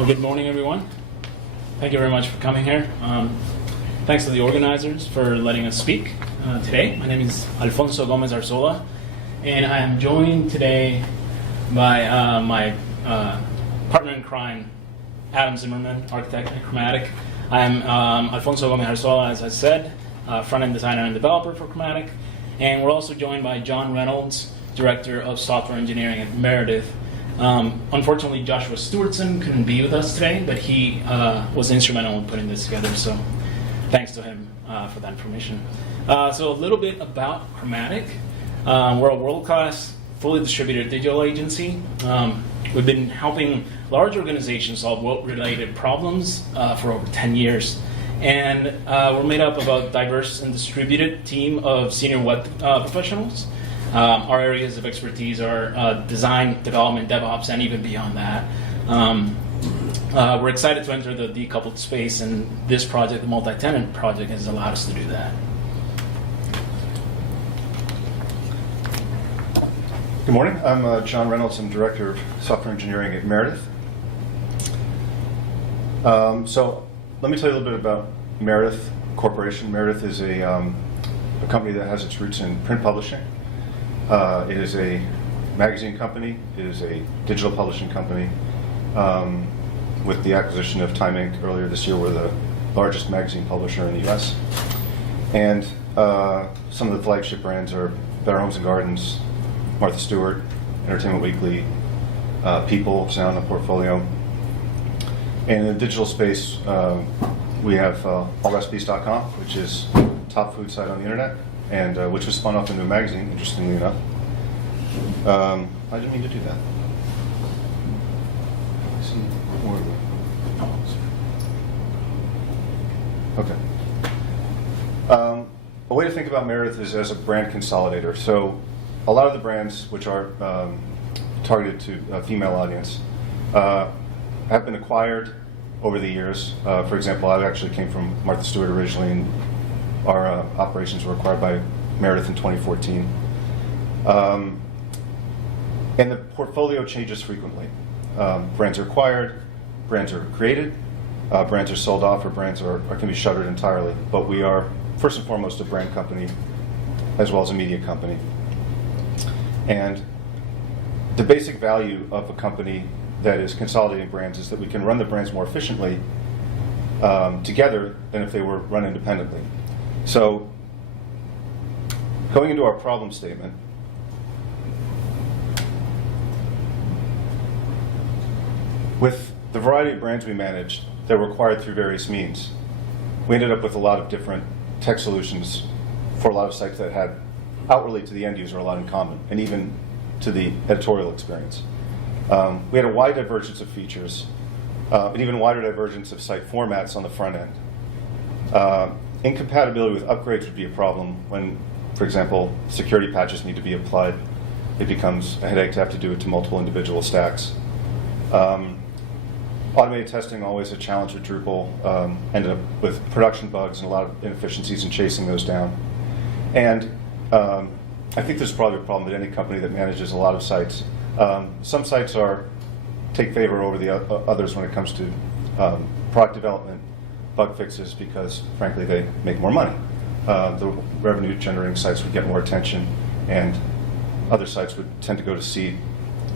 Well, good morning, everyone. Thank you very much for coming here. Thanks to the organizers for letting us speak today. My name is Alfonso Gomez Arzola, and I am joined today by my partner in crime, Adam Zimmerman, architect at Chromatic. I am Alfonso Gomez Arzola, as I said, front-end designer and developer for Chromatic. And we're also joined by John Reynolds, Director of Software Engineering at Meredith. Unfortunately, Joshua Stewartson couldn't be with us today, but he was instrumental in putting this together, so thanks to him for that information. So a little bit about Chromatic. We're a world-class, fully distributed digital agency. We've been helping large organizations solve web-related problems for over 10 years. And we're made up of a diverse and distributed team of senior web professionals. Our areas of expertise are design, development, DevOps, and even beyond that. We're excited to enter the decoupled space, and this project, the Multi-Tenant project, has allowed us to do that. Good morning. I'm John Reynolds. I'm Director of Software Engineering at Meredith. So let me tell you a little bit about Meredith Corporation. Meredith is a company that has its roots in print publishing. It is a magazine company. It is a digital publishing company. With the acquisition of Time Inc. earlier this year, we're the largest magazine publisher in the U.S. And some of the flagship brands are Better Homes and Gardens, Martha Stewart, Entertainment Weekly, People, Sound, a portfolio. And in the digital space, we have allrecipes.com, which is top food site on the internet, and which was spun off into a magazine, interestingly enough. I didn't mean to do that. I see more of the... Okay. A way to think about Meredith is as a brand consolidator. So a lot of the brands which are targeted to a female audience have been acquired over the years. For example, I actually came from Martha Stewart originally, and our operations were acquired by Meredith in 2014. And the portfolio changes frequently. Brands are acquired, brands are created, brands are sold off, or brands can be shuttered entirely. But we are, first and foremost, a brand company as well as a media company. And the basic value of a company that is consolidating brands is that we can run the brands more efficiently together than if they were run independently. So going into our problem statement, with the variety of brands we managed that were acquired through various means, we ended up with a lot of different tech solutions for a lot of sites that had outwardly to the end user a lot in common, and even to the editorial experience. We had a wide divergence of features, an even wider divergence of site formats on the front end. Incompatibility with upgrades would be a problem when, for example, security patches need to be applied. It becomes a headache to have to do it to multiple individual stacks. Automated testing, always a challenge with Drupal, ended up with production bugs and a lot of inefficiencies in chasing those down. And I think there's probably a problem with any company that manages a lot of sites. Some sites take favor over the others when it comes to product development, bug fixes, because frankly they make more money. The revenue generating sites would get more attention, and other sites would tend to go to seed.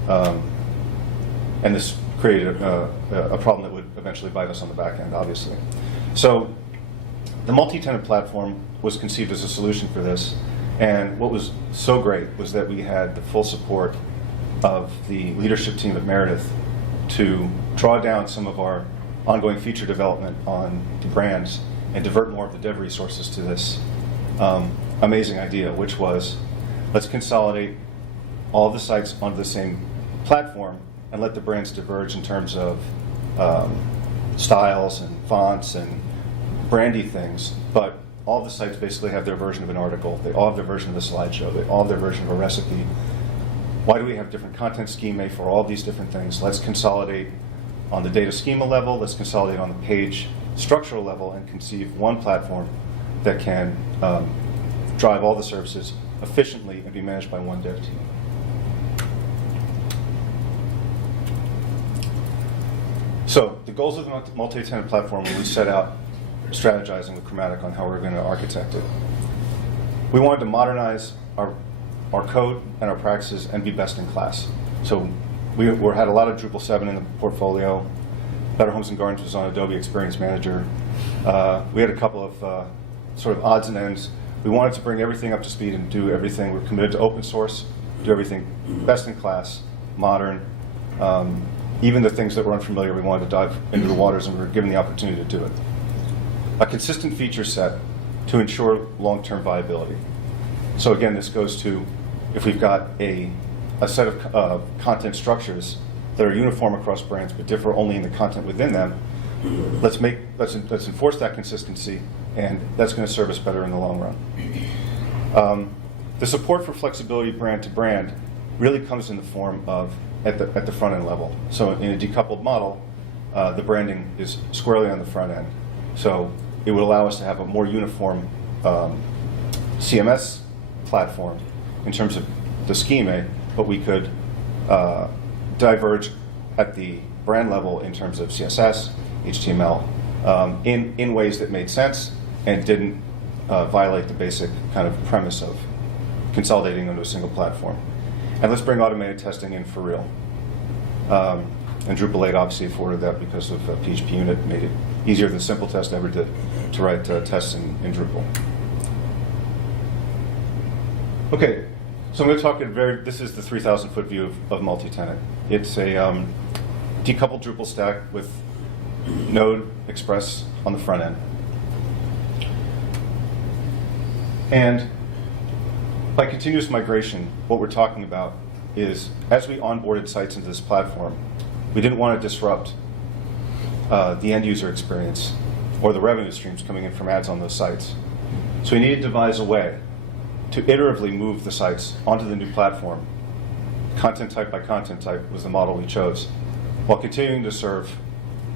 And this created a problem that would eventually bite us on the back end, obviously. So the multi-tenant platform was conceived as a solution for this. And what was so great was that we had the full support of the leadership team at Meredith to draw down some of our ongoing feature development on the brands and divert more of the dev resources to this amazing idea, which was, let's consolidate all the sites onto the same platform and let the brands diverge in terms of styles and fonts and brandy things. But all the sites basically have their version of an article. They all have their version of a slideshow. They all have their version of a recipe. Why do we have different content schema for all these different things? Let's consolidate on the data schema level. Let's consolidate on the page structural level and conceive one platform that can drive all the services efficiently and be managed by one dev team. So the goals of the multi-tenant platform when we set out strategizing with Chromatic on how we're going to architect it. We wanted to modernize our code and our practices and be best in class. So we had a lot of Drupal 7 in the portfolio. Better Homes and Gardens was on Adobe Experience Manager. We had a couple of sort of odds and ends. We wanted to bring everything up to speed and do everything. We're committed to open source, do everything best in class, modern. Even the things that were unfamiliar, we wanted to dive into the waters, and we were given the opportunity to do it. A consistent feature set to ensure long-term viability. So again, this goes to if we've got a set of content structures that are uniform across brands but differ only in the content within them, let's enforce that consistency, and that's going to serve us better in the long run. The support for flexibility brand to brand really comes in the form of at the front end level. So in a decoupled model, the branding is squarely on the front end. So it would allow us to have a more uniform CMS platform in terms of the schema, but we could diverge at the brand level in terms of CSS, HTML, in ways that made sense and didn't violate the basic kind of premise of consolidating onto a single platform. And let's bring automated testing in for real. And Drupal 8 obviously afforded that because of PHP Unit, made it easier than Simple Test ever did to write tests in Drupal. Okay, so I'm going to talk this is the 3,000-foot view of multi-tenant. It's a decoupled Drupal stack with Node Express on the front end. And by continuous migration, what we're talking about is as we onboarded sites into this platform, we didn't want to disrupt the end user experience or the revenue streams coming in from ads on those sites. So we needed to devise a way to iteratively move the sites onto the new platform. Content type by content type was the model we chose, while continuing to serve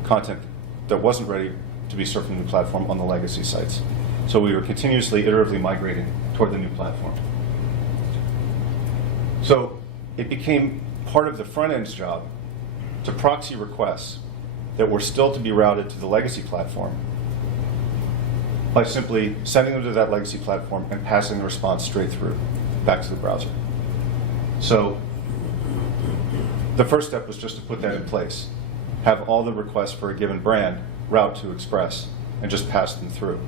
content that wasn't ready to be served from the new platform on the legacy sites. So we were continuously, iteratively migrating toward the new platform. So it became part of the front end's job to proxy requests that were still to be routed to the legacy platform by simply sending them to that legacy platform and passing the response straight through back to the browser. So the first step was just to put that in place, have all the requests for a given brand route to Express and just pass them through.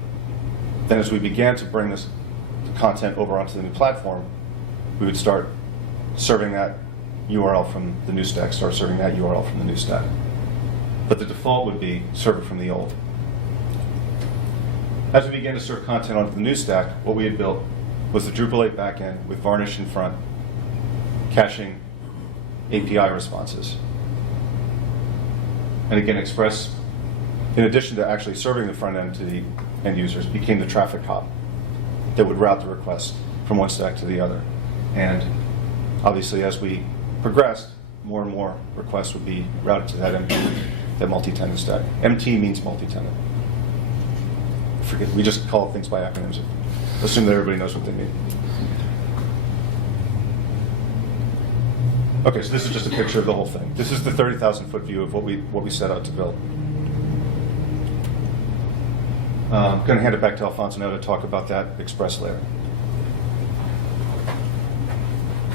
Then as we began to bring the content over onto the new platform, we would start serving that URL from the new stack, start serving that URL from the new stack. But the default would be serve it from the old. As we began to serve content onto the new stack, what we had built was the Drupal 8 backend with Varnish in front, caching API responses. And again, Express, in addition to actually serving the front end to the end users, became the traffic hop that would route the request from one stack to the other. And obviously, as we progressed, more and more requests would be routed to that MT, that multi-tenant stack. MT means multi-tenant. Forget, we just call things by acronyms. Assume that everybody knows what they mean. Okay, so this is just a picture of the whole thing. This is the 30,000-foot view of what we set out to build. I'm going to hand it back to Alfonso now to talk about that Express layer.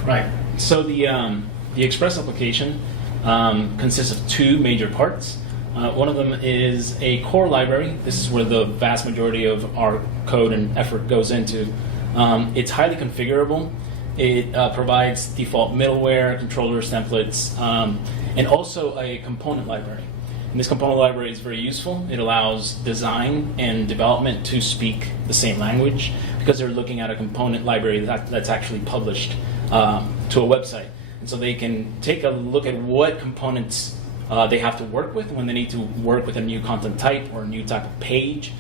Right. So the Express application consists of two major parts. One of them is a core library. This is where the vast majority of our code and effort goes into. It's highly configurable. It provides default middleware, controllers, templates, and also a component library. And this component library is very useful. It allows design and development to speak the same language because they're looking at a component library that's actually published to a website. And so they can take a look at what components they have to work with when they need to work with a new content type or a new type of page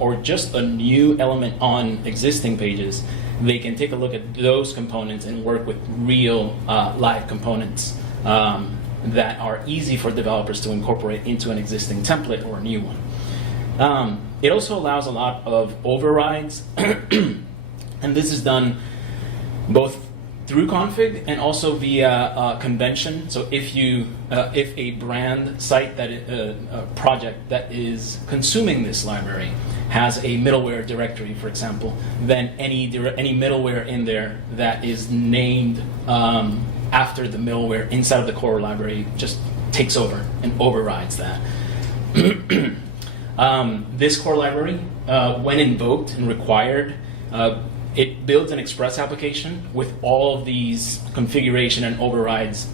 or just a new element on existing pages. They can take a look at those components and work with real live components that are easy for developers to incorporate into an existing template or a new one. It also allows a lot of overrides, and this is done both through config and also via convention. So if a brand site a project that is consuming this library has a middleware directory, for example, then any middleware in there that is named after the middleware inside of the core library just takes over and overrides that. This core library, when invoked and required, it builds an Express application with all of these configuration and overrides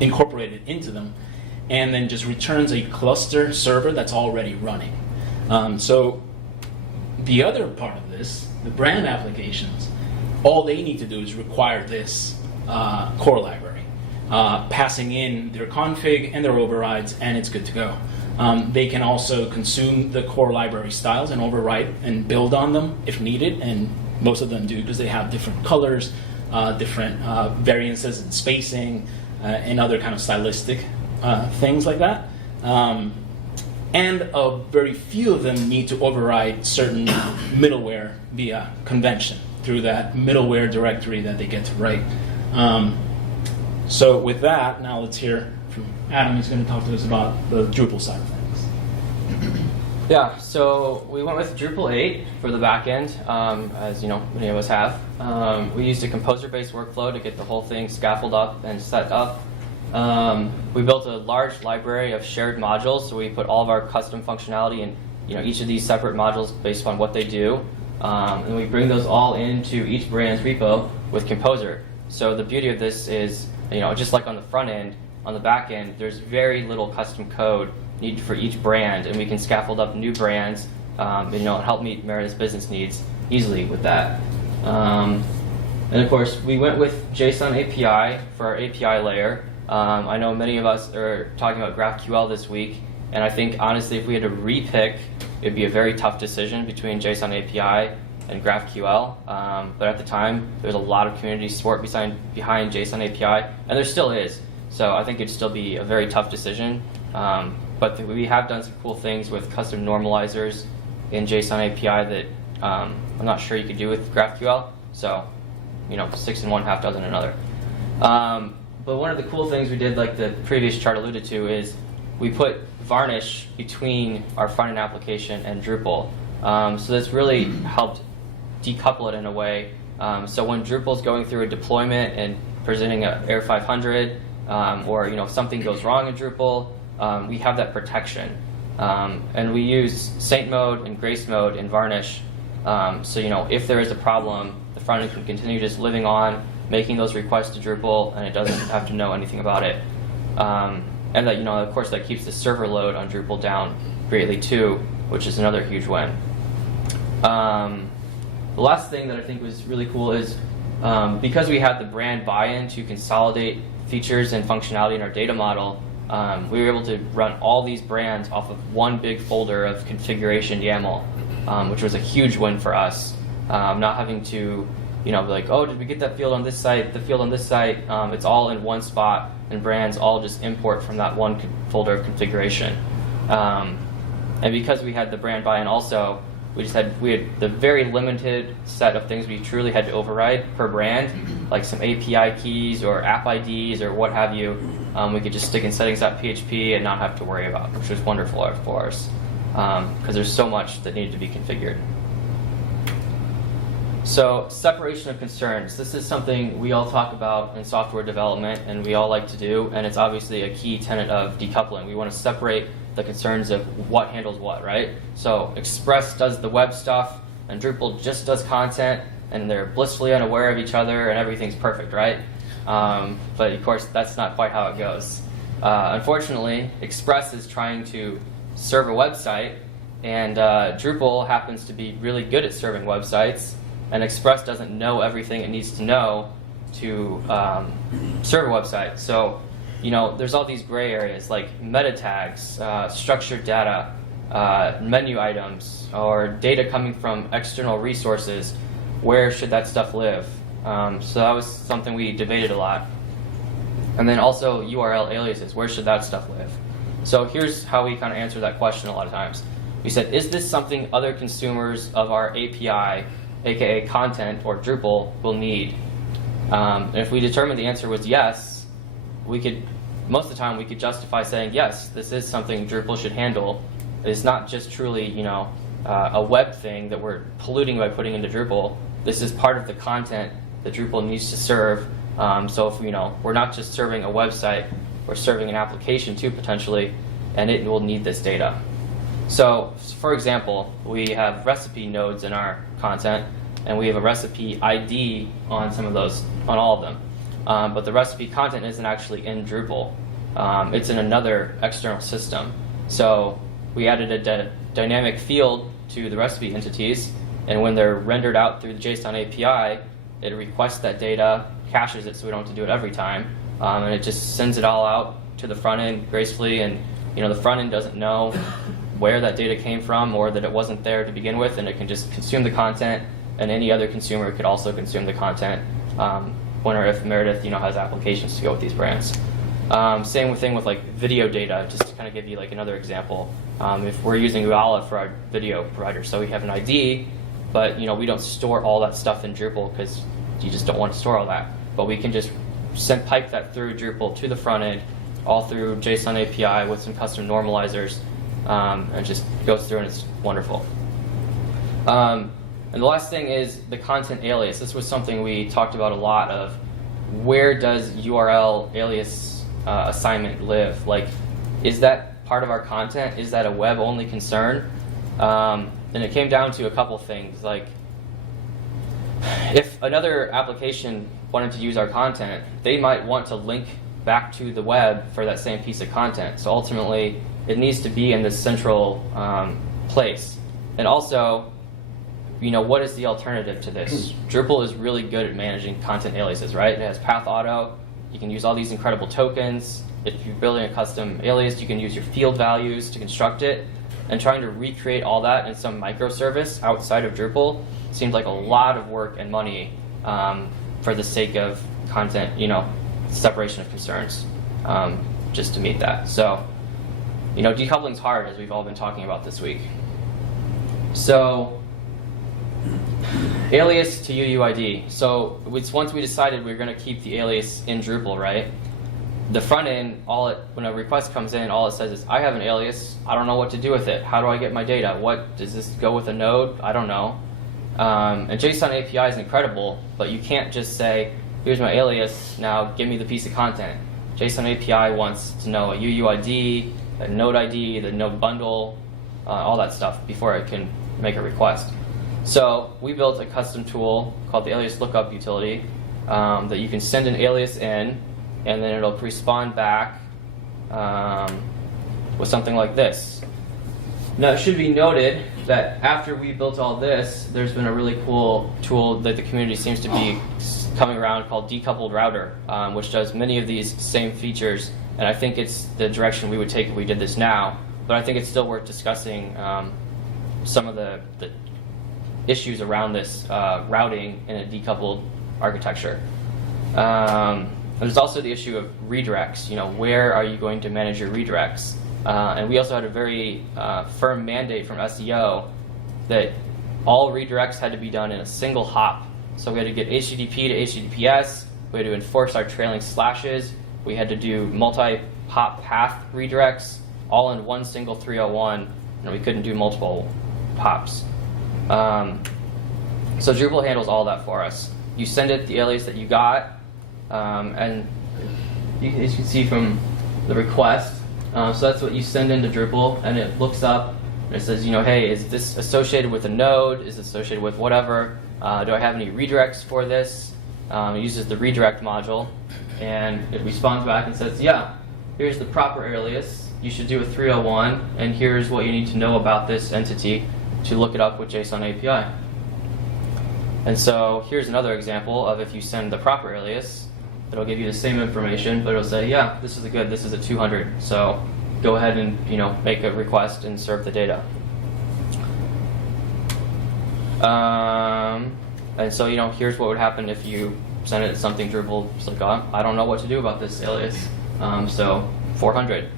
incorporated into them, and then just returns a cluster server that's already running. So the other part of this, the brand applications, all they need to do is require this core library, passing in their config and their overrides, and it's good to go. They can also consume the core library styles and overwrite and build on them if needed, and most of them do because they have different colors, different variances in spacing, and other kind of stylistic things like that. And very few of them need to override certain middleware via convention through that middleware directory that they get to write. So with that, now let's hear from Adam. He's going to talk to us about the Drupal side of things. Yeah, so we went with Drupal 8 for the backend, as you know, many of us have. We used a composer-based workflow to get the whole thing scaffolded up and set up. We built a large library of shared modules, so we put all of our custom functionality in each of these separate modules based on what they do. And we bring those all into each brand's repo with Composer. So the beauty of this is, just like on the front end, on the back end, there's very little custom code needed for each brand, and we can scaffold up new brands and help meet Meredith's business needs easily with that. And of course, we went with JSON API for our API layer. I know many of us are talking about GraphQL this week, and I think honestly, if we had to repick, it'd be a very tough decision between JSON API and GraphQL. But at the time, there's a lot of community support behind JSON API, and there still is. So I think it'd still be a very tough decision. But we have done some cool things with custom normalizers in JSON API that I'm not sure you could do with GraphQL. So, 6 in one, half dozen another. But one of the cool things we did, like the previous chart alluded to, is we put Varnish between our front-end application and Drupal. So that's really helped decouple it in a way. So when Drupal's going through a deployment and presenting an error 500, or something goes wrong in Drupal, we have that protection. And we use Saint mode and Grace mode in Varnish. So if there is a problem, the front end can continue just living on, making those requests to Drupal, and it doesn't have to know anything about it. And that, of course, that keeps the server load on Drupal down greatly too, which is another huge win. The last thing that I think was really cool is because we had the brand buy-in to consolidate features and functionality in our data model, we were able to run all these brands off of one big folder of configuration YAML, which was a huge win for us. Not having to be like, oh, did we get that field on this site, the field on this site? It's all in one spot, and brands all just import from that one folder of configuration. And because we had the brand buy-in also, we had the very limited set of things we truly had to override per brand, like some API keys or app IDs or what have you. We could just stick in settings.php and not have to worry about, which was wonderful for us, because there's so much that needed to be configured. So separation of concerns. This is something we all talk about in software development, and we all like to do, and it's obviously a key tenet of decoupling. We want to separate the concerns of what handles what, right? So Express does the web stuff, and Drupal just does content, and they're blissfully unaware of each other, and everything's perfect, right? But of course, that's not quite how it goes. Unfortunately, Express is trying to serve a website, and Drupal happens to be really good at serving websites, and Express doesn't know everything it needs to know to serve a website. So, there's all these gray areas like meta tags, structured data, menu items, or data coming from external resources. Where should that stuff live? So that was something we debated a lot. And then also URL aliases. Where should that stuff live? So here's how we kind of answer that question a lot of times. We said, is this something other consumers of our API aka content or Drupal, will need. And if we determined the answer was yes, we could, most of the time, we could justify saying, yes, this is something Drupal should handle. It's not just truly, a web thing that we're polluting by putting into Drupal. This is part of the content that Drupal needs to serve. So if we're not just serving a website, we're serving an application too potentially, and it will need this data. So, for example, we have recipe nodes in our content, and we have a recipe ID on some of those, on all of them. But the recipe content isn't actually in Drupal. It's in another external system. So we added a dynamic field to the recipe entities, and when they're rendered out through the JSON API, it requests that data, caches it so we don't have to do it every time, and it just sends it all out to the front end gracefully, and the front end doesn't know where that data came from or that it wasn't there to begin with, and it can just consume the content, and any other consumer could also consume the content when or if Meredith has applications to go with these brands. Same thing with like video data, just to kind of give you like another example. If we're using Uala for our video provider, so we have an ID, but we don't store all that stuff in Drupal because you just don't want to store all that. But we can just pipe that through Drupal to the front end, all through JSON API with some custom normalizers, and just goes through and it's wonderful. And the last thing is the content alias. This was something we talked about a lot of. Where does URL alias assignment live? Like, is that part of our content? Is that a web-only concern? And it came down to a couple things. Like, if another application wanted to use our content, they might want to link back to the web for that same piece of content. So ultimately, it needs to be in this central place. And also, what is the alternative to this? Drupal is really good at managing content aliases, right? It has path auto. You can use all these incredible tokens. If you're building a custom alias, you can use your field values to construct it. And trying to recreate all that in some microservice outside of Drupal seems like a lot of work and money for the sake of content, separation of concerns, just to meet that. So, decoupling's hard, as we've all been talking about this week. So, alias to UUID. So once we decided we were going to keep the alias in Drupal, right? The front end, when a request comes in, all it says is, I have an alias. I don't know what to do with it. How do I get my data? What does this go with a node? I don't know. And JSON API is incredible, but you can't just say, here's my alias. Now give me the piece of content. JSON API wants to know a UUID, a node ID, the node bundle, all that stuff before it can make a request. So we built a custom tool called the alias lookup utility that you can send an alias in, and then it'll respond back with something like this. Now it should be noted that after we built all this, there's been a really cool tool that the community seems to be coming around called Decoupled Router, which does many of these same features, and I think it's the direction we would take if we did this now, but I think it's still worth discussing some of the issues around this routing in a decoupled architecture. There's also the issue of redirects. Where are you going to manage your redirects? And we also had a very firm mandate from SEO that all redirects had to be done in a single hop. So we had to get HTTP to HTTPS. We had to enforce our trailing slashes. We had to do multi-hop path redirects, all in one single 301, and we couldn't do multiple hops. So Drupal handles all that for us. You send it the alias that you got, and as you can see from the request, so that's what you send into Drupal, and it looks up and it says, hey, is this associated with a node? Is it associated with whatever? Do I have any redirects for this? It uses the redirect module, and it responds back and says, yeah, here's the proper alias. You should do a 301, and here's what you need to know about this entity to look it up with JSON API. And so here's another example of if you send the proper alias, it'll give you the same information, but it'll say, yeah, this is this is a 200. So go ahead and make a request and serve the data. And so here's what would happen if you send it something Drupal. It's like, oh, I don't know what to do about this alias. So 400.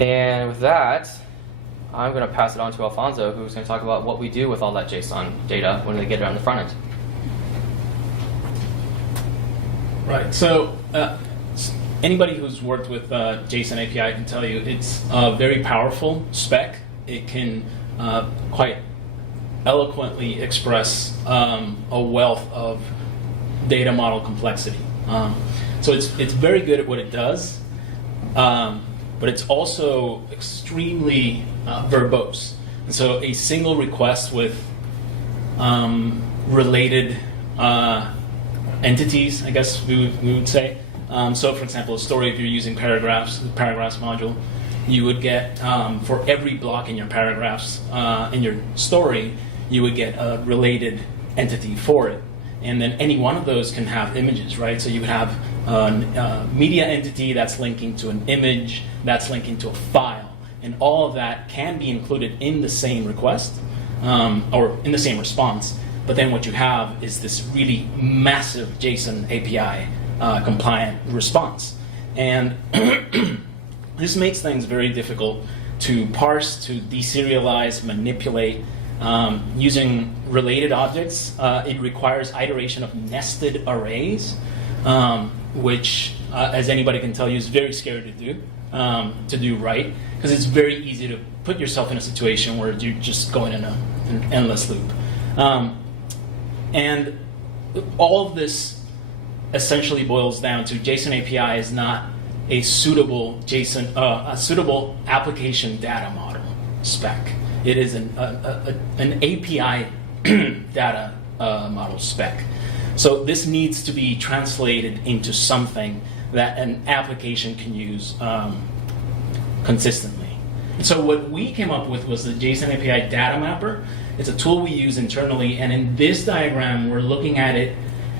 And with that, I'm going to pass it on to Alfonso, who's going to talk about what we do with all that JSON data when we get it on the front end. Right. So anybody who's worked with JSON API can tell you it's a very powerful spec. It can quite eloquently express a wealth of data model complexity. So it's very good at what it does, but it's also extremely verbose. And so a single request with related entities, I guess we would say. So for example, a story, if you're using paragraphs, the paragraphs module, you would get, for every block in your paragraphs, in your story, you would get a related entity for it. And then any one of those can have images, right? So you would have a media entity that's linking to an image, that's linking to a file. And all of that can be included in the same request, or in the same response. But then what you have is this really massive JSON API compliant response. And this makes things very difficult to parse, to deserialize, manipulate. Using related objects, it requires iteration of nested arrays, which, as anybody can tell you, is very scary to do right, because it's very easy to put yourself in a situation where you're just going in an endless loop. And all of this essentially boils down to JSON API is not a suitable a suitable application data model spec. It is an API data model spec. So this needs to be translated into something that an application can use consistently. And so what we came up with was the JSON API Datamapper. It's a tool we use internally, and in this diagram, we're looking at it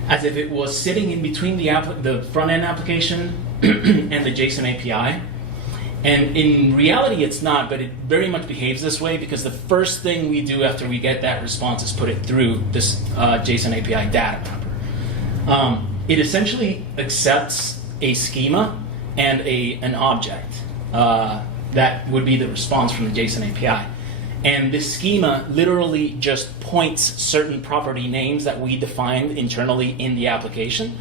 as if it was sitting in between the front-end application and the JSON API. And in reality, it's not, but it very much behaves this way because the first thing we do after we get that response is put it through this JSON API Datamapper. It essentially accepts a schema and an object that would be the response from the JSON API. And this schema literally just points certain property names that we defined internally in the application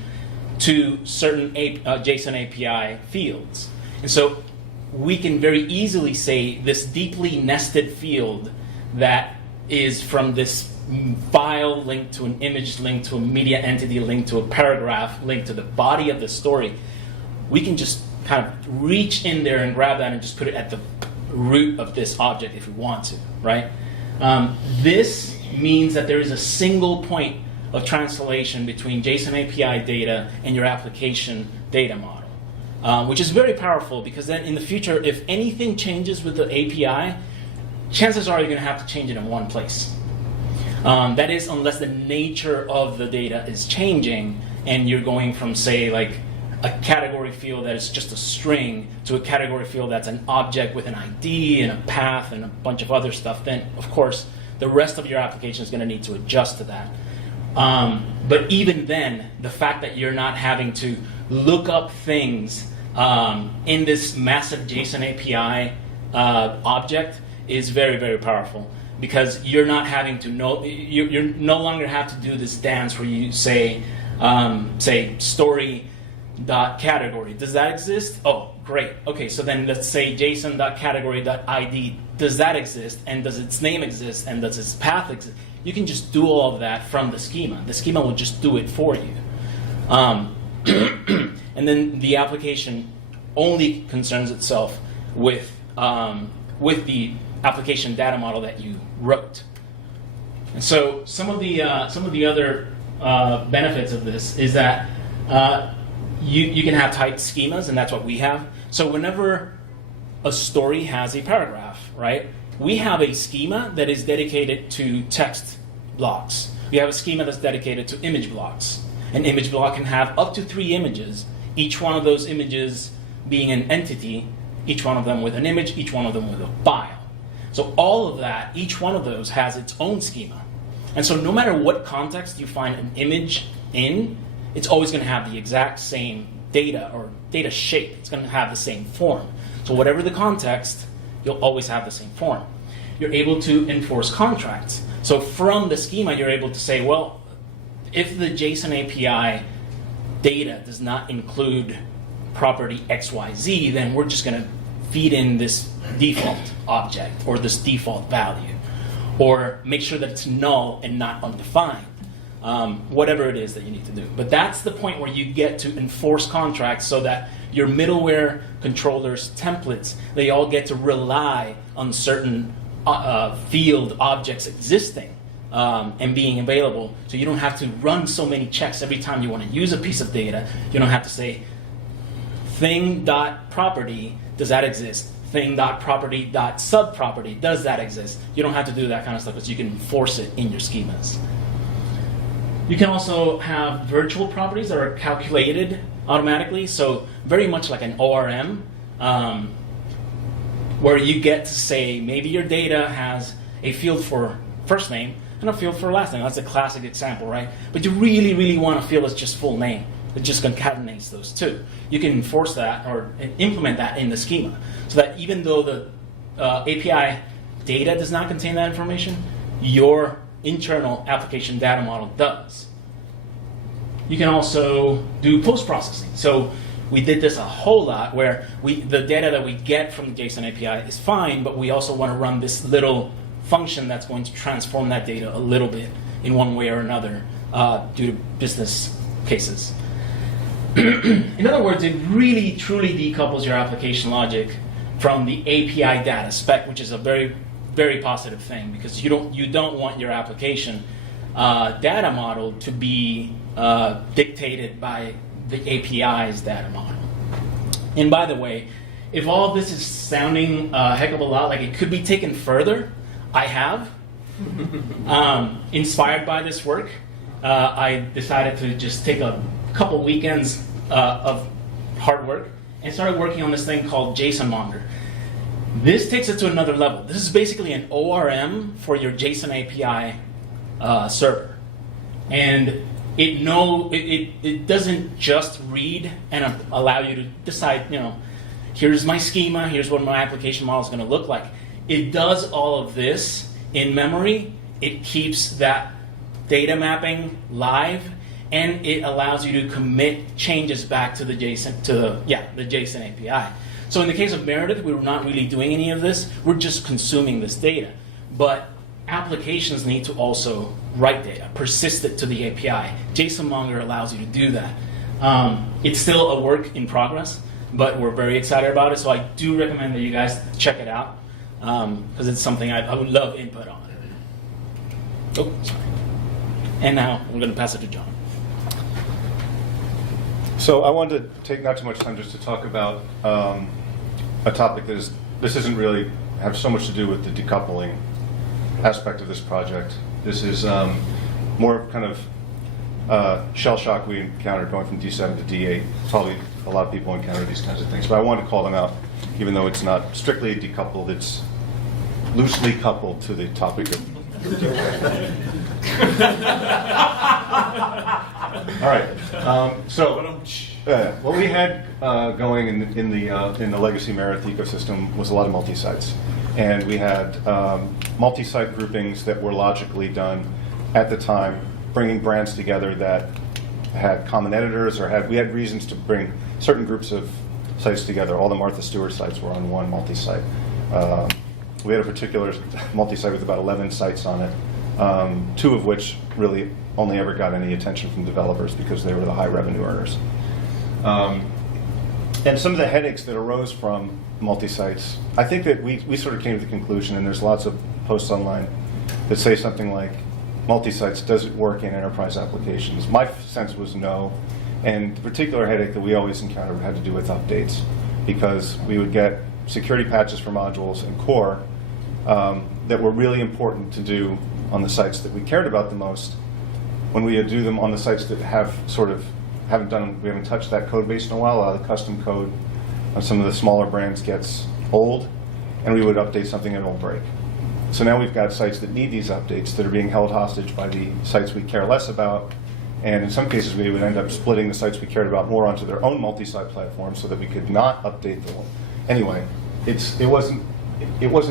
to certain JSON API fields. And so we can very easily say this deeply nested field that is from this file linked to an image, linked to a media entity, linked to a paragraph, linked to the body of the story, we can just kind of reach in there and grab that and just put it at the root of this object if we want to, right? This means that there is a single point of translation between JSON API data and your application data model, which is very powerful because then in the future, if anything changes with the API, chances are you're going to have to change it in one place. That is, unless the nature of the data is changing and you're going from, say, like a category field that is just a string to a category field that's an object with an ID and a path and a bunch of other stuff, then, of course, the rest of your application is going to need to adjust to that. But even then, the fact that you're not having to look up things in this massive JSON API object is very, very powerful. Because you're not having to know, you're no longer have to do this dance where you say story.category. Does that exist? Oh, great. Okay, so then let's say JSON.category.id. Does that exist? And does its name exist? And does its path exist? You can just do all of that from the schema. The schema will just do it for you. And then the application only concerns itself with the application data model that you wrote. And so some of the other benefits of this is that you can have typed schemas, and that's what we have. So whenever a story has a paragraph, right, we have a schema that is dedicated to text blocks. We have a schema that's dedicated to image blocks. An image block can have up to 3 images, each one of those images being an entity, each one of them with an image, each one of them with a file. So all of that, each one of those has its own schema. And so no matter what context you find an image in, it's always going to have the exact same data or data shape. It's going to have the same form. So whatever the context, you'll always have the same form. you're able to enforce contracts. So from the schema, you're able to say, well, if the JSON API data does not include property XYZ, then we're just going to feed in this default object or this default value, or make sure that it's null and not undefined, whatever it is that you need to do. But that's the point where you get to enforce contracts so that your middleware controllers, templates, they all get to rely on certain field objects existing and being available, so you don't have to run so many checks every time you want to use a piece of data. You don't have to say thing.property, does that exist? Thing.property.subproperty, does that exist? You don't have to do that kind of stuff, because you can enforce it in your schemas. You can also have virtual properties that are calculated automatically, so very much like an ORM, where you get to say maybe your data has a field for first name and a field for last name. That's a classic example, right? But you really, really want a field that's just full name. It just concatenates those two. You can enforce that or implement that in the schema, so that even though the API data does not contain that information, your internal application data model does. You can also do post-processing. So we did this a whole lot, where the data that we get from the JSON API is fine, but we also want to run this little function that's going to transform that data a little bit in one way or another due to business cases. In other words, it really truly decouples your application logic from the API data spec, which is a very, very positive thing, because you don't want your application data model to be dictated by the API's data model. And by the way, if all of this is sounding a heck of a lot like it could be taken further, I have. Inspired by this work, I decided to just take a couple weekends of hard work and started working on this thing called JSON Monitor. This takes it to another level. This is basically an ORM for your JSON API server. And it doesn't just read and allow you to decide, here's my schema, here's what my application model is going to look like. It does all of this in memory. It keeps that data mapping live, and it allows you to commit changes back to the JSON the JSON API. So in the case of Meredith, we were not really doing any of this. We're just consuming this data. But applications need to also write data, persist it to the API. JSON Monitor allows you to do that. It's still a work in progress, but we're very excited about it. So I do recommend that you guys check it out, because it's something I would love input on. Oh, sorry. And now we're going to pass it to John. So I wanted to take not too much time just to talk about a topic that this isn't really have so much to do with the decoupling aspect of this project. This is more kind of shell shock we encountered going from D7 to D8. Probably a lot of people encounter these kinds of things, but I wanted to call them out, even though it's not strictly decoupled. It's loosely coupled to the topic of. All right. So what we had going in the legacy Meredith ecosystem was a lot of multi-sites, and we had multi-site groupings that were logically done at the time, bringing brands together that had common editors, or we had reasons to bring certain groups of sites together. All the Martha Stewart sites were on one multi-site. We had a particular multi-site with about 11 sites on it, 2 of which really only ever got any attention from developers because they were the high revenue earners. And some of the headaches that arose from multi-sites, I think that we sort of came to the conclusion, and there's lots of posts online that say something like, multi-sites, does it work in enterprise applications? My sense was no, and the particular headache that we always encountered had to do with updates, because we would get security patches for modules and core that were really important to do on the sites that we cared about the most. When we do them on the sites that we haven't touched that code base in a while, a lot of the custom code on some of the smaller brands gets old, and we would update something and it'll break. So now we've got sites that need these updates that are being held hostage by the sites we care less about, and in some cases we would end up splitting the sites we cared about more onto their own multi-site platform so that we could not update them. Anyway, it wasn't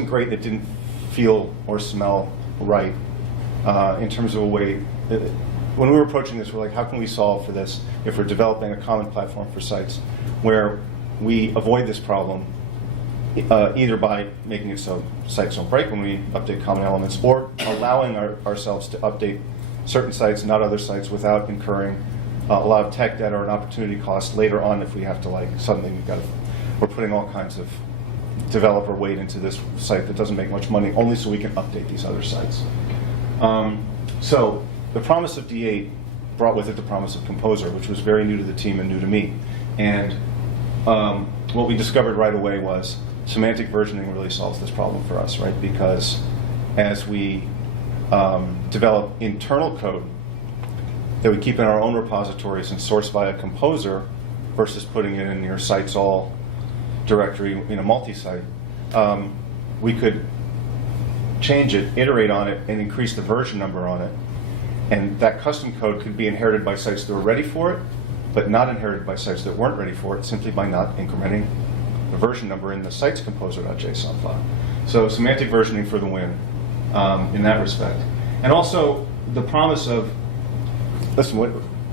great. It didn't feel or smell right in terms of a way. When we were approaching this, we're like, how can we solve for this if we're developing a common platform for sites where we avoid this problem either by making it so sites don't break when we update common elements, or allowing ourselves to update certain sites, not other sites, without incurring a lot of tech debt or an opportunity cost later on if we have to, like, suddenly we're putting all kinds of developer weight into this site that doesn't make much money only so we can update these other sites. So the promise of D8 brought with it the promise of Composer, which was very new to the team and new to me. And what we discovered right away was semantic versioning really solves this problem for us, right? Because as we develop internal code that we keep in our own repositories and source via Composer versus putting it in your sites all directory in a multi-site, we could change it, iterate on it, and increase the version number on it. And that custom code could be inherited by sites that were ready for it, but not inherited by sites that weren't ready for it, simply by not incrementing the version number in the site's composer.json file. So semantic versioning for the win in that respect. And also the promise of, listen,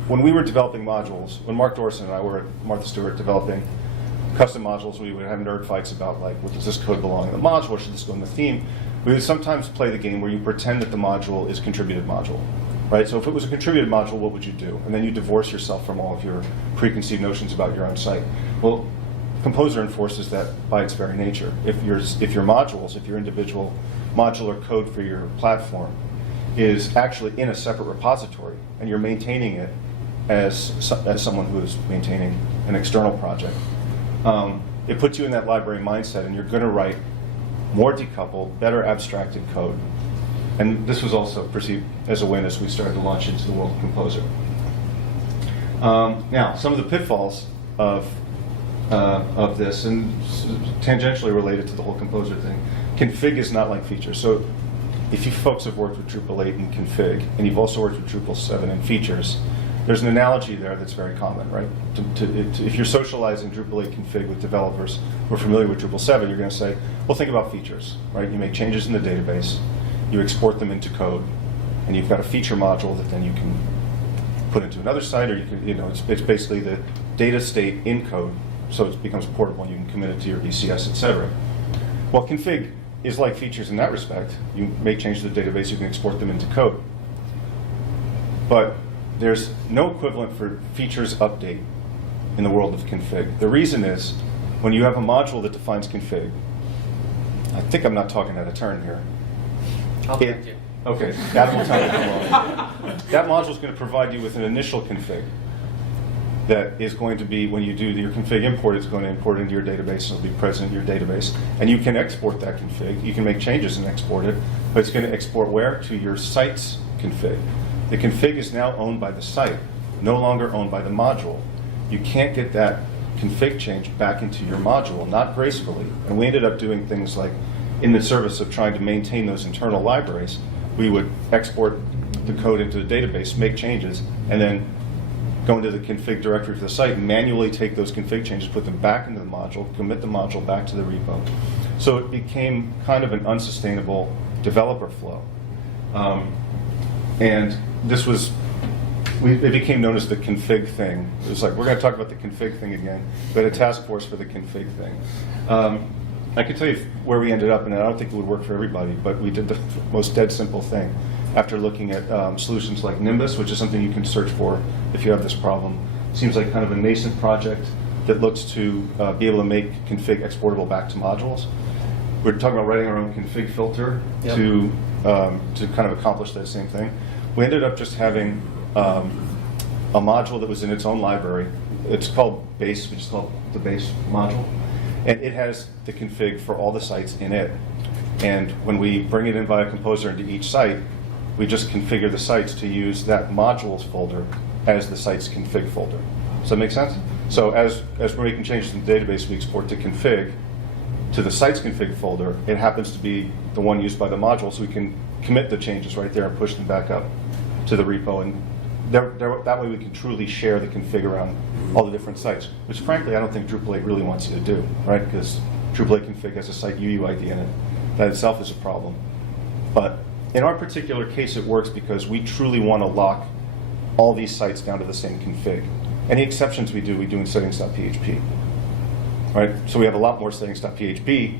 when we were developing modules, when Mark Dorson and I were at Martha Stewart developing custom modules, we would have nerd fights about, like, well, does this code belong in the module, or should this go in the theme? We would sometimes play the game where you pretend that the module is a contributed module, right? So if it was a contributed module, what would you do? And then you divorce yourself from all of your preconceived notions about your own site. Well, Composer enforces that by its very nature. If your modules, if your individual modular code for your platform is actually in a separate repository, and you're maintaining it as someone who is maintaining an external project, it puts you in that library mindset, and you're going to write more decoupled, better abstracted code. And this was also perceived as a win as we started to launch into the world of Composer. Now, some of the pitfalls of this, and tangentially related to the whole Composer thing, config is not like features. So if you folks have worked with Drupal 8 and config, and you've also worked with Drupal 7 and features, there's an analogy there that's very common, right? If you're socializing Drupal 8 config with developers who are familiar with Drupal 7, you're going to say, well, think about features, right? You make changes in the database, you export them into code, and you've got a feature module that then you can put into another site, or you can, it's basically the data state in code, so it becomes portable. You can commit it to your ECS, etc. Well, config is like features in that respect. You make changes to the database, you can export them into code. But there's no equivalent for features update in the world of config. The reason is, when you have a module that defines config, I think I'm not talking out of turn here. I'll correct you. Okay, Adam will tell me alone. That module is going to provide you with an initial config that is going to be, when you do your config import, it's going to import into your database, and it'll be present in your database. And you can export that config. You can make changes and export it, but it's going to export where? To your site's config. The config is now owned by the site, no longer owned by the module. You can't get that config change back into your module, not gracefully. And we ended up doing things like, in the service of trying to maintain those internal libraries, we would export the code into the database, make changes, and then go into the config directory for the site, manually take those config changes, put them back into the module, commit the module back to the repo. So it became kind of an unsustainable developer flow. And this was, it became known as the config thing. It was like, we're going to talk about the config thing again. We had a task force for the config thing. I can tell you where we ended up, and I don't think it would work for everybody, but we did the most dead simple thing. After looking at solutions like Nimbus, which is something you can search for if you have this problem, seems like kind of a nascent project that looks to be able to make config exportable back to modules. We're talking about writing our own config filter to kind of accomplish that same thing. We ended up just having a module that was in its own library. It's called base, we just call it the base module. And it has the config for all the sites in it. And when we bring it in via Composer into each site, we just configure the sites to use that modules folder as the site's config folder. Does that make sense? So as we're making changes in the database, we export the config to the site's config folder. It happens to be the one used by the module, so we can commit the changes right there and push them back up to the repo. And that way we can truly share the config around all the different sites, which frankly I don't think Drupal 8 really wants you to do, right? Because Drupal 8 config has a site UUID in it. That itself is a problem. But in our particular case, it works because we truly want to lock all these sites down to the same config. Any exceptions we do in settings.php. Right? So we have a lot more settings.php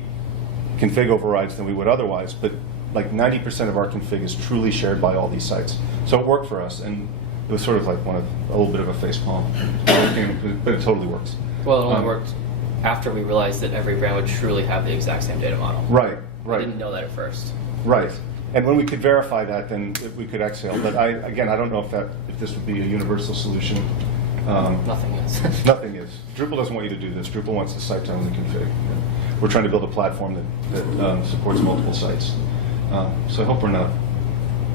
config overrides than we would otherwise, but like 90% of our config is truly shared by all these sites. So it worked for us, and it was sort of like a little bit of a facepalm, but it totally works. Well, it only worked after we realized that every brand would truly have the exact same data model. Right. I didn't know that at first. Right. And when we could verify that, then we could exhale. But I don't know if this would be a universal solution. Nothing is. Nothing is. Drupal doesn't want you to do this. Drupal wants the site to only config. We're trying to build a platform that supports multiple sites. So I hope we're not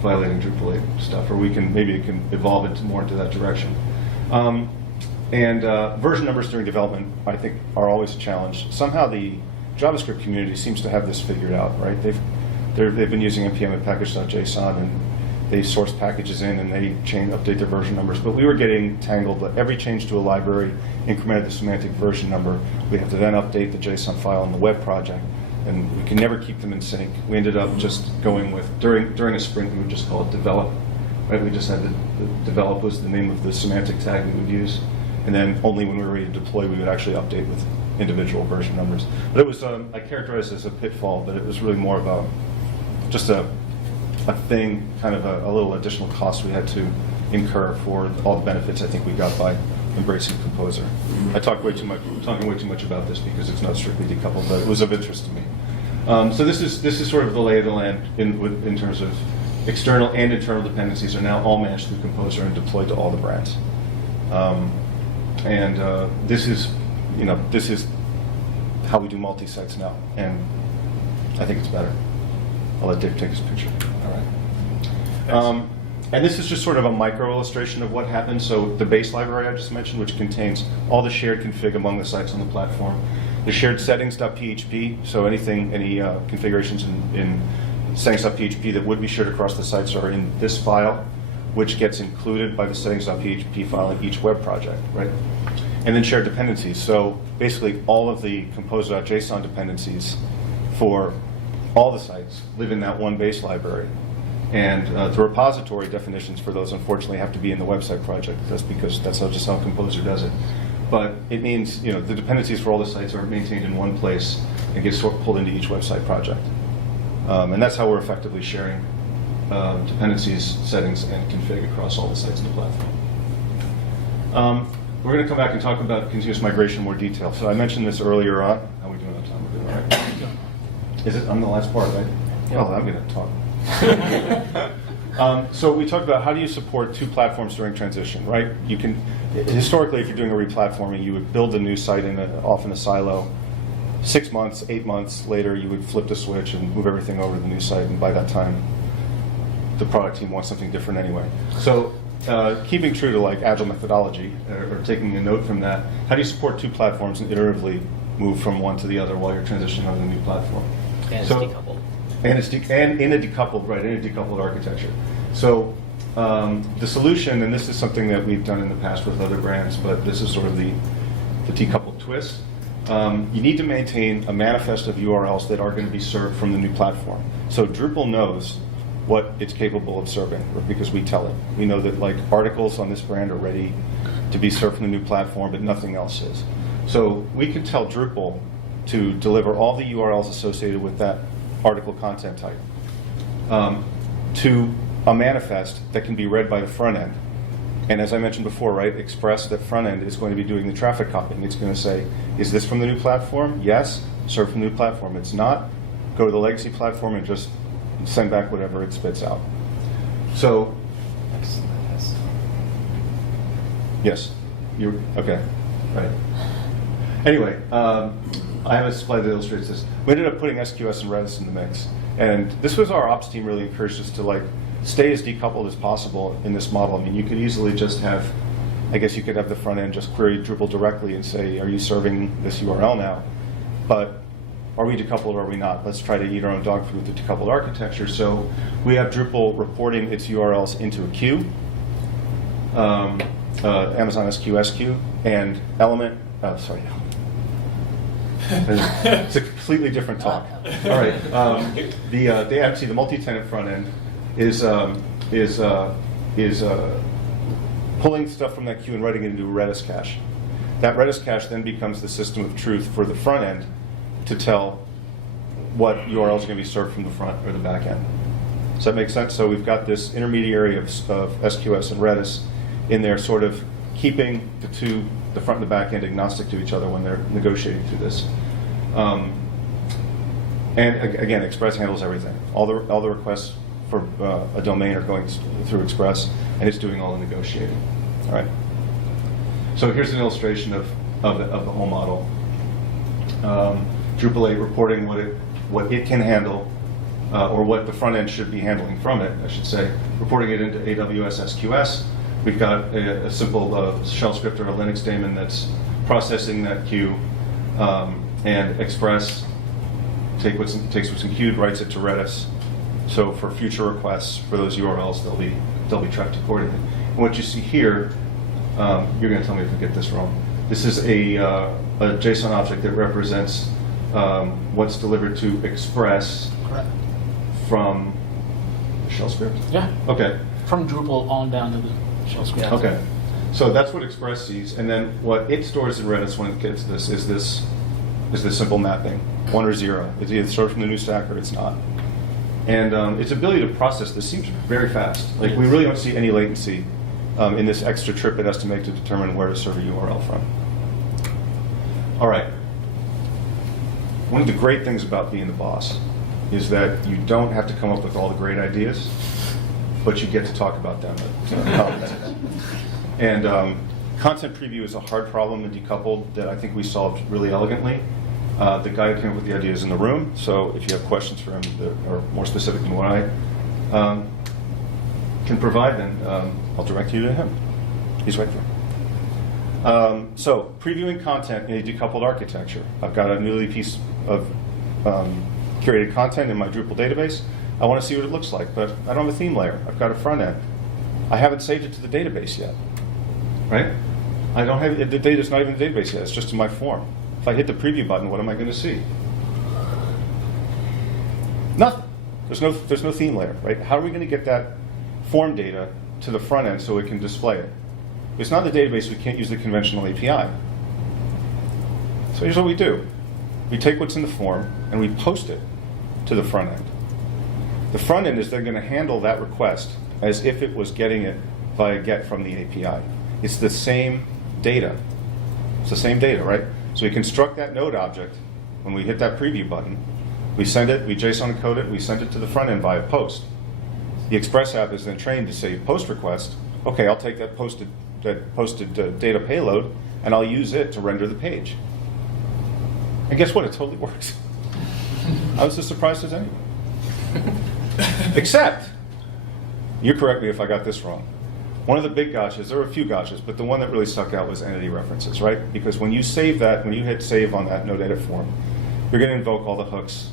violating Drupal 8 stuff, or maybe it can evolve more into that direction. Version numbers during development, I think, are always a challenge. Somehow the JavaScript community seems to have this figured out, right? They've been using npm and package.json, and they source packages in and they update their version numbers. But we were getting tangled that every change to a library incremented the semantic version number. We have to then update the JSON file in the web project, and we can never keep them in sync. We ended up just going with, during a sprint, we would just call it develop. Right? We just had the develop was the name of the semantic tag we would use. And then only when we were ready to deploy, we would actually update with individual version numbers. But it was, I characterized it as a pitfall, but it was really more about just a thing, kind of a little additional cost we had to incur for all the benefits I think we got by embracing Composer. I'm talking way too much about this because it's not strictly decoupled, but it was of interest to me. So this is sort of the lay of the land in terms of external and internal dependencies are now all managed through Composer and deployed to all the brands. This is how we do multi-sites now, and I think it's better. I'll let Dave take his picture. All right. And this is just sort of a micro illustration of what happens. So the base library I just mentioned, which contains all the shared config among the sites on the platform, the shared settings.php, so any configurations in settings.php that would be shared across the sites are in this file, which gets included by the settings.php file in each web project, right? And then shared dependencies. So basically all of the compose.json dependencies for all the sites live in that one base library. And the repository definitions for those, unfortunately, have to be in the website project. That's because that's just how Composer does it. But it means the dependencies for all the sites are maintained in one place and get pulled into each website project. And that's how we're effectively sharing dependencies, settings, and config across all the sites in the platform. We're going to come back and talk about continuous migration in more detail. So I mentioned this earlier on. How are we doing on time? We're doing all right. Is it on the last part, right? Yeah. Oh, I'm going to talk. So we talked about how do you support two platforms during transition, right? You can, historically, if you're doing a replatforming, you would build a new site off in a silo. 6 months, 8 months later, you would flip the switch and move everything over to the new site, and by that time, the product team wants something different anyway. So keeping true to like agile methodology, or taking a note from that, how do you support two platforms and iteratively move from one to the other while you're transitioning on the new platform? And it's decoupled. And in a decoupled architecture. So the solution, and this is something that we've done in the past with other brands, but this is sort of the decoupled twist. You need to maintain a manifest of URLs that are going to be served from the new platform. So Drupal knows what it's capable of serving, because we tell it. We know that like articles on this brand are ready to be served from the new platform, but nothing else is. So we could tell Drupal to deliver all the URLs associated with that article content type to a manifest that can be read by the front end. And as I mentioned before, right, Express, that front end is going to be doing the traffic copying. It's going to say, is this from the new platform? Yes, serve from the new platform. It's not, go to the legacy platform and just send back whatever it spits out. So, yes, you okay, right. Anyway, I have a slide that illustrates this. We ended up putting SQS and Redis in the mix. And this was our ops team really encouraged us to like stay as decoupled as possible in this model. I mean, you could easily just have, I guess you could have the front end just query Drupal directly and say, are you serving this URL now? But are we decoupled or are we not? Let's try to eat our own dog food with the decoupled architecture. So we have Drupal reporting its URLs into a queue, Amazon SQS queue, and It's a completely different talk. All right. The multi-tenant front end is pulling stuff from that queue and writing it into a Redis cache. That Redis cache then becomes the system of truth for the front end to tell what URLs are going to be served from the front or the back end. Does that make sense? So we've got this intermediary of SQS and Redis in there, sort of keeping the front and the back end agnostic to each other when they're negotiating through this. And again, Express handles everything. All the requests for a domain are going through Express, and it's doing all the negotiating. All right. So here's an illustration of the whole model. Drupal 8 reporting what it can handle, or what the front end should be handling from it, I should say, reporting it into AWS SQS. We've got a simple shell script or a Linux daemon that's processing that queue, and Express takes what's in queued, writes it to Redis. So for future requests for those URLs, they'll be tracked accordingly. And what you see here, you're going to tell me if I get this wrong. This is a JSON object that represents what's delivered to Express from the shell script? Yeah. Okay. From Drupal on down to the shell script. Okay. So that's what Express sees, and then what it stores in Redis when it gets this is this simple mapping, 1 or 0. It's either stored from the new stack or it's not. And its ability to process this seems very fast. Like, we really don't see any latency in this extra trip it has to make to determine where to serve a URL from. All right. One of the great things about being the boss is that you don't have to come up with all the great ideas, but you get to talk about them. And content preview is a hard problem in Decoupled that I think we solved really elegantly. The guy who came up with the idea is in the room, so if you have questions for him that are more specific than what I can provide, then I'll direct you to him. He's right there. So, previewing content in a decoupled architecture. I've got a newly piece of curated content in my Drupal database. I want to see what it looks like, but I don't have a theme layer. I've got a front end. I haven't saved it to the database yet, right? I don't have the data's not even in the database yet. It's just in my form. If I hit the preview button, what am I going to see? Nothing. There's no theme layer, right? How are we going to get that form data to the front end so it can display it? If it's not in the database, we can't use the conventional API. So here's what we do. We take what's in the form and we post it to the front end. The front end is then going to handle that request as if it was getting it via GET from the API. It's the same data. It's the same data, right? So we construct that node object when we hit that preview button. We send it, we JSON encode it, we send it to the front end via post. The Express app is then trained to say post request. Okay, I'll take that posted data payload and I'll use it to render the page. And guess what? It totally works. I was as surprised as anyone. Except, you correct me if I got this wrong. One of the big gotchas, there were a few gotchas, but the one that really stuck out was entity references, right? Because when you save that, when you hit save on that node edit form, you're going to invoke all the hooks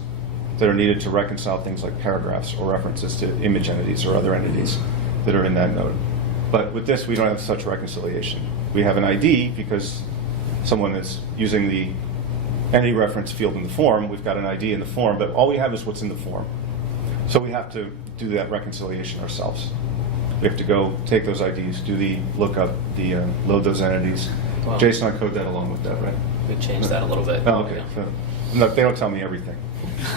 that are needed to reconcile things like paragraphs or references to image entities or other entities that are in that node. But with this, we don't have such reconciliation. We have an ID because someone is using the entity reference field in the form. We've got an ID in the form, but all we have is what's in the form. So we have to do that reconciliation ourselves. We have to go take those IDs, do the lookup, load those entities, Wow. JSON code that along with that, right? We changed that a little bit. Oh, okay. So, no, they don't tell me everything.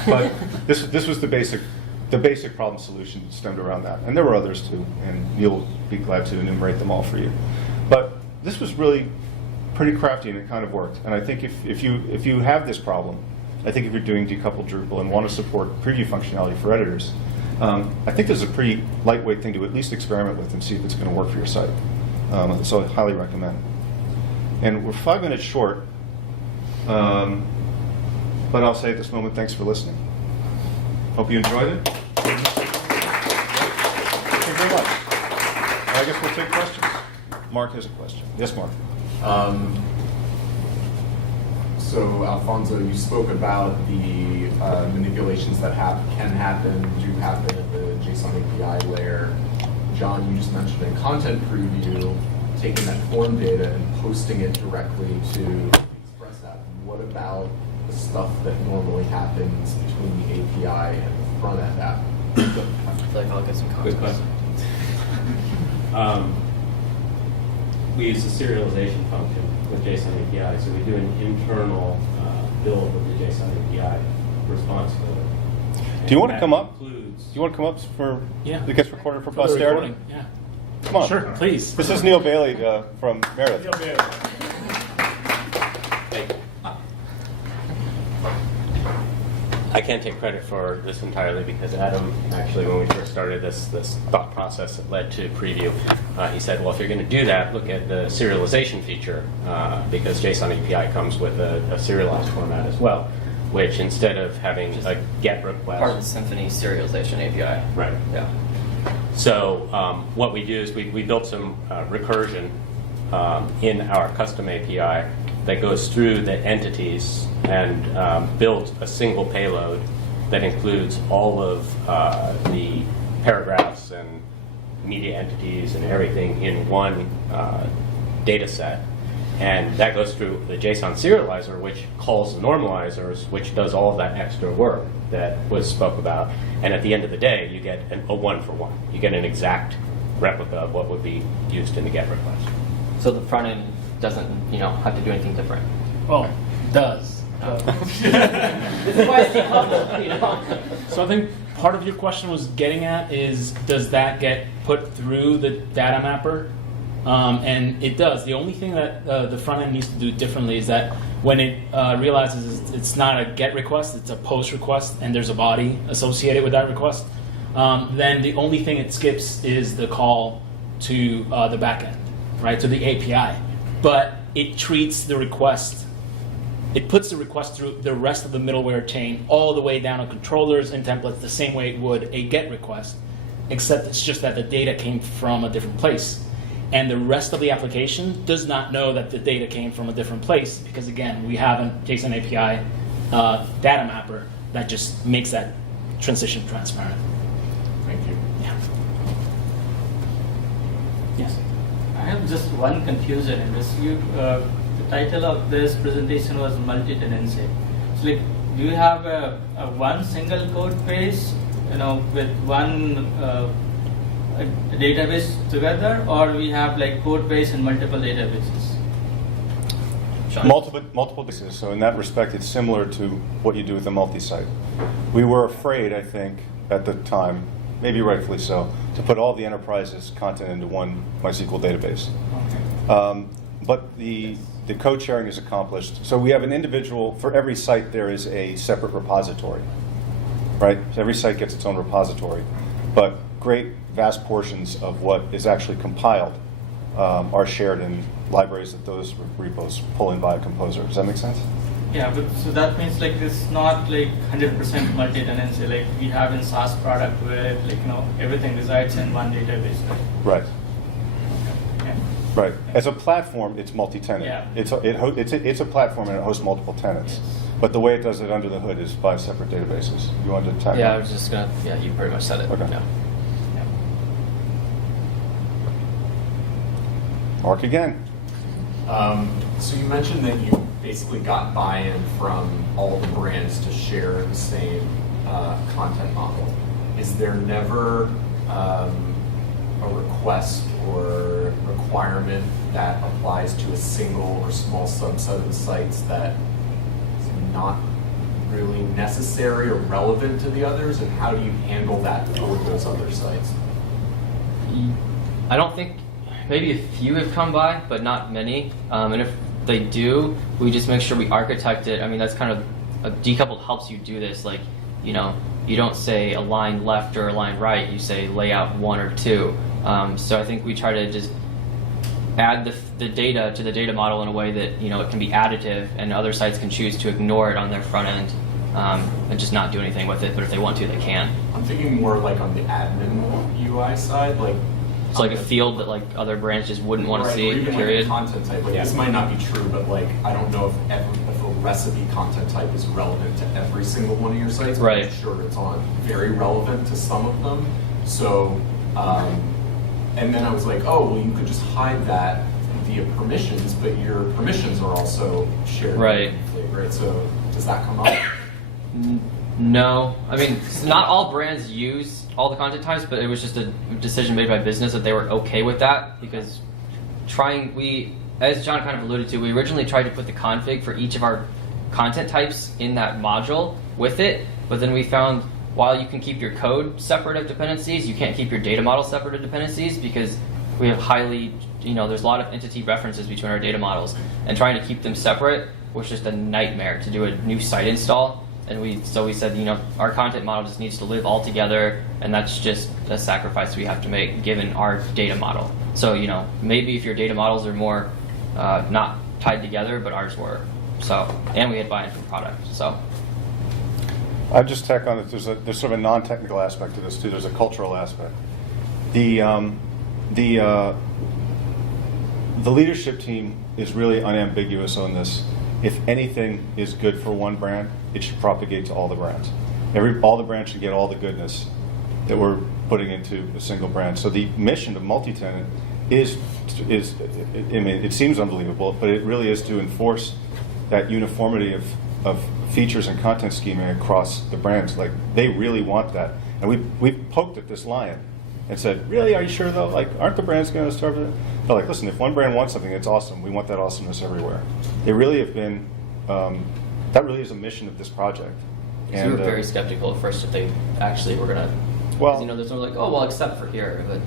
But this was the basic problem solution stemmed around that. And there were others too, and Neal will be glad to enumerate them all for you. But this was really pretty crafty and it kind of worked. And I think if you have this problem, I think if you're doing decoupled Drupal and want to support preview functionality for editors, I think this is a pretty lightweight thing to at least experiment with and see if it's going to work for your site. So I highly recommend. And we're 5 minutes short, but I'll say at this moment, thanks for listening. Hope you enjoyed it. Thank you very much. I guess we'll take questions. Mark has a question. Yes, Mark. So, Alfonso, you spoke about the manipulations that can happen, do happen at the JSON API layer. John, you just mentioned in content preview, taking that form data and posting it directly to the Express app. What about the stuff that normally happens between the API and the front end app? I feel like I'll get some Quick context. question. We use a serialization function with JSON API, so we do an internal build of the JSON API response code. Do you want to And come that up? includes- Do you want to come up for, Yeah. it gets recorded for For the posterity? recording, yeah. Come on. Sure, please. This is Neal Bailey from Meredith. I can't take credit for this entirely because Adam, actually, when we first started this thought process that led to preview, he said, well, if you're going to do that, look at the serialization feature because JSON API comes with a serialized format as well, which instead of having Just a GET request. Part of the Symfony serialization API. Right. Yeah. So what we do is we built some recursion in our custom API that goes through the entities and built a single payload that includes all of the paragraphs and media entities and everything in one data set. And that goes through the JSON serializer, which calls the normalizers, which does all of that extra work that was spoke about. And at the end of the day, you get a one-for-one. You get an exact replica of what would be used in the GET request. So the front end doesn't, have to do anything different. Well, does. This is why it's decoupled, So I think part of your question was getting at is, does that get put through the data mapper? And it does. The only thing that the front end needs to do differently is that when it realizes it's not a GET request, it's a POST request, and there's a body associated with that request, then the only thing it skips is the call to the backend, right, to the API. But it treats the request, it puts the request through the rest of the middleware chain all the way down to controllers and templates the same way it would a GET request, except it's just that the data came from a different place. And the rest of the application does not know that the data came from a different place because, again, we have a JSON API data mapper that just makes that transition transparent. Thank you. Yeah. Yes. I have just one confusion in this. The title of this presentation was multi-tenancy. So, like, do you have a one single code base, with one a database together, or we have like code base and multiple databases? Sean? Multiple bases. So in that respect, it's similar to what you do with a multi-site. We were afraid, I think, at the time, maybe rightfully so, to put all the enterprise's content into one MySQL database. But the code sharing is accomplished. So we have an individual, for every site there is a separate repository, right? So every site gets its own repository. But great vast portions of what is actually compiled are shared in libraries that those repos pull in by a composer. Does that make sense? Yeah, but so that means like it's not like 100% multi-tenancy like we have in SaaS product where everything resides in one database. Right. Yeah. Right. As a platform, it's multi-tenant. Yeah. It's a platform and it hosts multiple tenants. Yes. But the way it does it under the hood is 5 separate databases. You wanted to tackle? Yeah, I was just gonna. Yeah, you pretty much said it. Okay. Yeah. Mark again. So you mentioned that you basically got buy-in from all the brands to share the same content model. Is there never a request or requirement that applies to a single or small subset of the sites that is not really necessary or relevant to the others? And how do you handle that for those other sites? I don't think, maybe a few have come by, but not many. And if they do, we just make sure we architect it. I mean, that's kind of, decoupled helps you do this. Like, you don't say a line left or a line right, you say layout 1 or 2. So I think we try to just add the data to the data model in a way that, it can be additive and other sites can choose to ignore it on their front end and just not do anything with it. But if they want to, they can. I'm thinking more like on the admin UI side, like It's like a field that like other brands just wouldn't want to see, or even period. like a content type. Like Yeah. this might not be true, but like I don't know if a recipe content type is relevant to every single one of your sites. But Right. I'm sure it's on very relevant to some of them. So, and then I was like, oh, well, you could just hide that via permissions, but your permissions are also shared. Right. Right. So Does that come up? No, I mean, not all brands use all the content types, but it was just a decision made by business that they were okay with that, because as John kind of alluded to, we originally tried to put the config for each of our content types in that module with it, but then we found while you can keep your code separate of dependencies, you can't keep your data model separate of dependencies, because we have there's a lot of entity references between our data models, and trying to keep them separate was just a nightmare to do a new site install. And so we said, our content model just needs to live all together, and that's just a sacrifice we have to make given our data model. So, maybe if your data models are more not tied together, but ours were. So, and we had buy-in from product. So, I just tack on that there's sort of a non-technical aspect to this too. There's a cultural aspect. The leadership team is really unambiguous on this. If anything is good for one brand, it should propagate to all the brands. All the brands should get all the goodness that we're putting into a single brand. So the mission of Multi-Tenant is it seems unbelievable, but it really is to enforce that uniformity of features and content schema across the brands. Like, they really want that. And we've poked at this lion and said, really, are you sure though? Like, aren't the brands going to starve it? They're like, listen, if one brand wants something, it's awesome. We want that awesomeness everywhere. They really have been, that really is a mission of this project. And we were very skeptical at first if they actually were going to, well, there's no like, oh, well, except for here. But,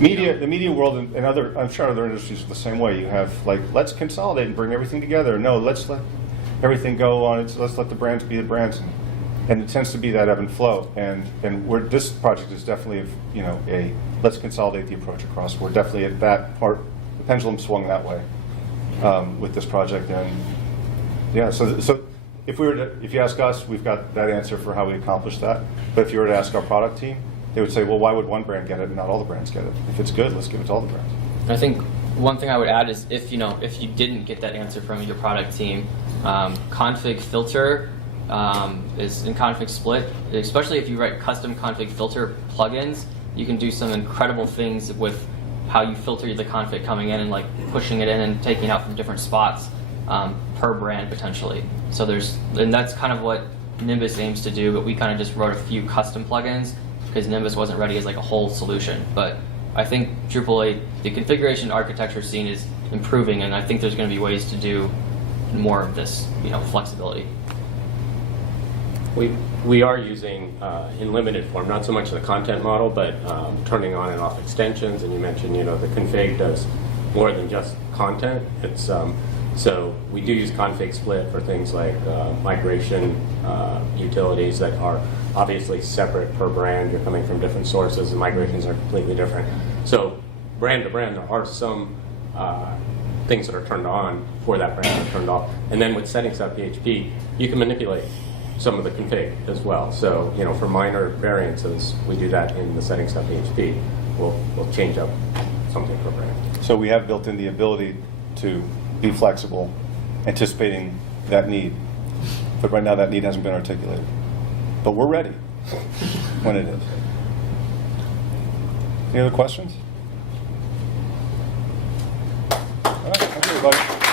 the media world and I'm sure other industries are the same way. You have, like, let's consolidate and bring everything together. No, let's let everything go on. Let's let the brands be the brands. And it tends to be that ebb and flow. And this project is definitely, a let's consolidate the approach across. We're definitely at that part. The pendulum swung that way with this project. And yeah, so if you ask us, we've got that answer for how we accomplish that. But if you were to ask our product team, they would say, well, why would one brand get it and not all the brands get it? If it's good, let's give it to all the brands. I think one thing I would add is if you didn't get that answer from your product team, config filter is in config split. Especially if you write custom config filter plugins, you can do some incredible things with how you filter the config coming in and like pushing it in and taking it out from different spots per brand potentially. So and that's kind of what Nimbus aims to do, but we kind of just wrote a few custom plugins because Nimbus wasn't ready as like a whole solution. But I think Drupal 8, the configuration architecture scene is improving, and I think there's going to be ways to do more of this, flexibility. We are using, in limited form, not so much the content model, but turning on and off extensions. And you mentioned, the config does more than just content. It's so we do use config split for things like migration utilities that are obviously separate per brand. You're coming from different sources, and migrations are completely different. So brand to brand, there are some things that are turned on for that brand that are turned off. And then with settings.php, you can manipulate some of the config as well. So, for minor variances, we do that in the settings.php. We'll change up something per brand. So we have built in the ability to be flexible, anticipating that need. But right now that need hasn't been articulated. But we're ready when it is. Any other questions? All right, thank you, everybody.